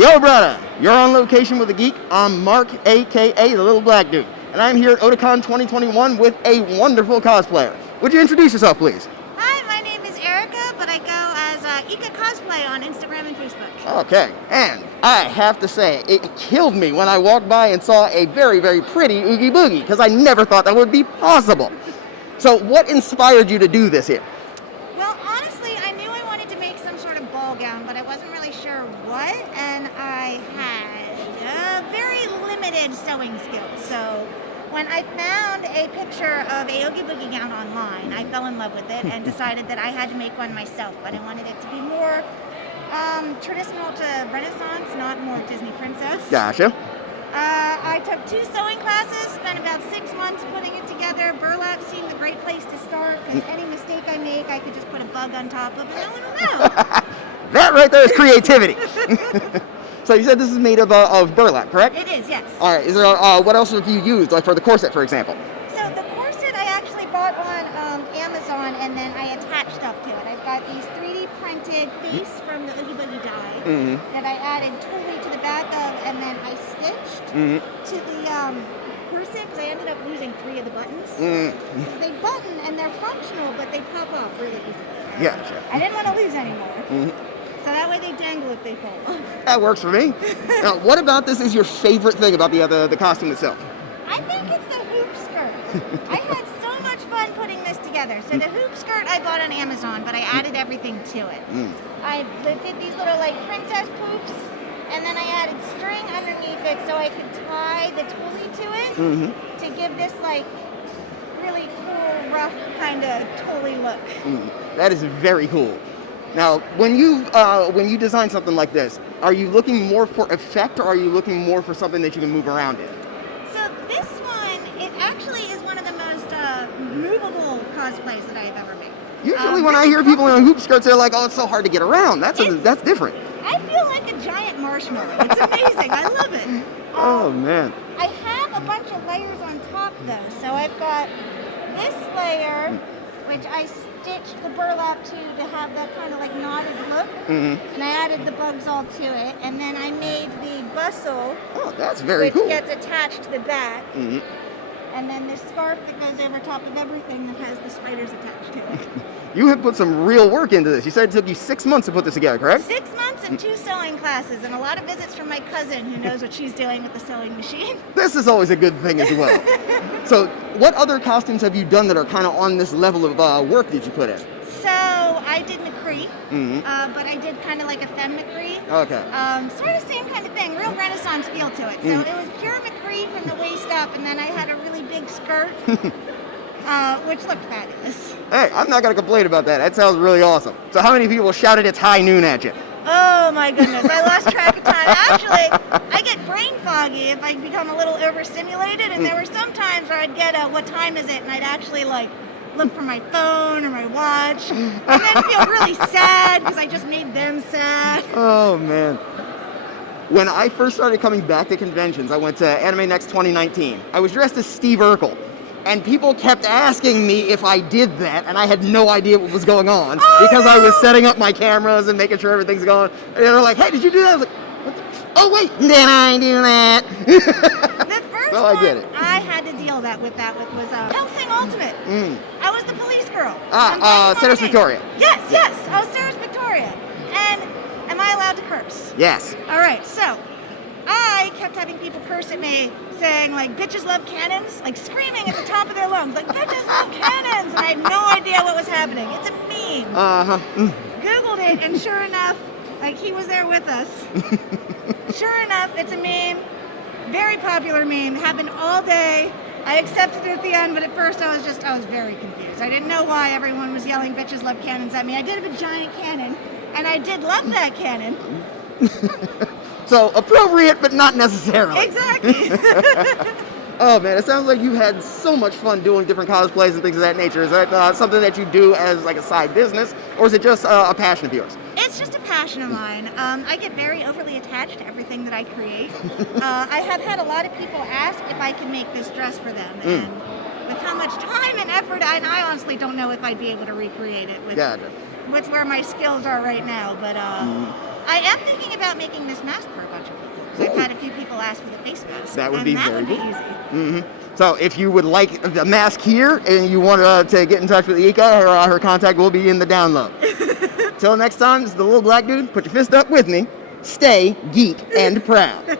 Yo, brother, you're on location with the Geek. I'm Mark, a.k.a. the Little Black Dude, and I'm here at Otakon 2021 with a wonderful cosplayer. Would you introduce yourself, please? Hi, my name is Erica, but I go as Eeka Cosplay on Instagram and Facebook. Okay, and I have to say, it killed me when I walked by and saw a very, very pretty Oogie Boogie, because I never thought that would be possible. So what inspired you to do this here? Well, honestly, I knew I wanted to make some sort of ball gown, but I wasn't really sure what, and I had very limited sewing skills. So when I found a picture of a Oogie Boogie gown online, I fell in love with it and decided that I had to make one myself, but I wanted it to be more traditional to Renaissance, not more Disney princess. Gotcha. I took 2 sewing classes, spent about 6 months putting it together. Burlap seemed a great place to start, because any mistake I make, I could just put a bug on top of, and no one will know. That right there is creativity. So you said this is made of burlap, correct? It is, yes. All right. Is there what else have you used, like for the corset, for example? So the corset I actually bought on Amazon, and then I attached stuff to it. I've got these 3D printed face from the Oogie Boogie die that I added totally to the back of, and then I stitched to the corset, because I ended up losing 3 of the buttons. They button and they're functional, but they pop off really easily. Gotcha. I didn't want to lose any more. So that way they dangle if they fall off. That works for me. Now, what about this is your favorite thing about the costume itself? I think it's the hoop skirt. I had so much fun putting this together. So the hoop skirt I bought on Amazon, but I added everything to it. I did these little like princess poops, and then I added string underneath it so I could tie the tully to it to give this like really cool, rough kind of tully look. That is very cool. Now, when you design something like this, are you looking more for effect, or are you looking more for something that you can move around in? So this one, it actually is one of the most movable cosplays that I've ever made. Usually when I hear people in hoop skirts, they're like, oh, it's so hard to get around. That's different. I feel like a giant marshmallow. It's amazing. I love it. Oh, man. I have a bunch of layers on top, though. So I've got this layer, which I stitched the burlap to have that kind of like knotted look. And I added the bugs all to it. And then I made the bustle. Oh, that's very cool. Which gets attached to the back. And then this scarf that goes over top of everything that has the spiders attached to it. You have put some real work into this. You said it took you 6 months to put this together, correct? 6 months and 2 sewing classes, and a lot of visits from my cousin who knows what she's doing with the sewing machine. This is always a good thing as well. So what other costumes have you done that are kind of on this level of work that you put in? So I did McCree, but I did kind of like a femme McCree. Okay. Sort of same kind of thing, real Renaissance feel to it. So it was pure McCree from the waist up, and then I had a really big skirt, which looked fabulous. Hey, I'm not going to complain about that. That sounds really awesome. So how many people shouted it's high noon at you? Oh my goodness, I lost track of time. Actually, I get brain foggy if I become a little overstimulated, and there were some times where I'd get what time is it, and I'd actually like look for my phone or my watch, and then feel really sad because I just made them sad. Oh, man. When I first started coming back to conventions, I went to Anime Next 2019. I was dressed as Steve Urkel, and people kept asking me if I did that, and I had no idea what was going on because I was setting up my cameras and making sure everything's going. And they were like, hey, did you do that? I was like, what the? Oh, wait, did I do that? The first well, I get it. I had to deal with was Hellsing Ultimate. I was the police girl. Sarah's Victoria. Yes, I was Sarah's Victoria. And am I allowed to curse? Yes. All right, so I kept having people curse at me saying, like, bitches love cannons, like screaming at the top of their lungs, like, bitches love cannons, and I had no idea what was happening. It's a meme. Googled it, and sure enough, like, he was there with us. Sure enough, it's a meme. Very popular meme. Happened all day. I accepted it at the end, but at first I was very confused. I didn't know why everyone was yelling bitches love cannons at me. I did have a giant cannon, and I did love that cannon. So appropriate, but not necessarily. Exactly. Oh man, it sounds like you had so much fun doing different cosplays and things of that nature. Is that something that you do as like a side business, or is it just a passion of yours? It's just a passion of mine. I get very overly attached to everything that I create. I have had a lot of people ask if I can make this dress for them, and with how much time and effort, I honestly don't know if I'd be able to recreate it with where my skills are right now. But I am thinking about making this mask for a bunch of people, because I've had a few people ask for the face mask. That would be that very would be cool. easy. So if you would like the mask here and you want to get in touch with Eeka, her contact will be in the download. Till next time, this is the little black dude. Put your fist up with me. Stay geek and proud.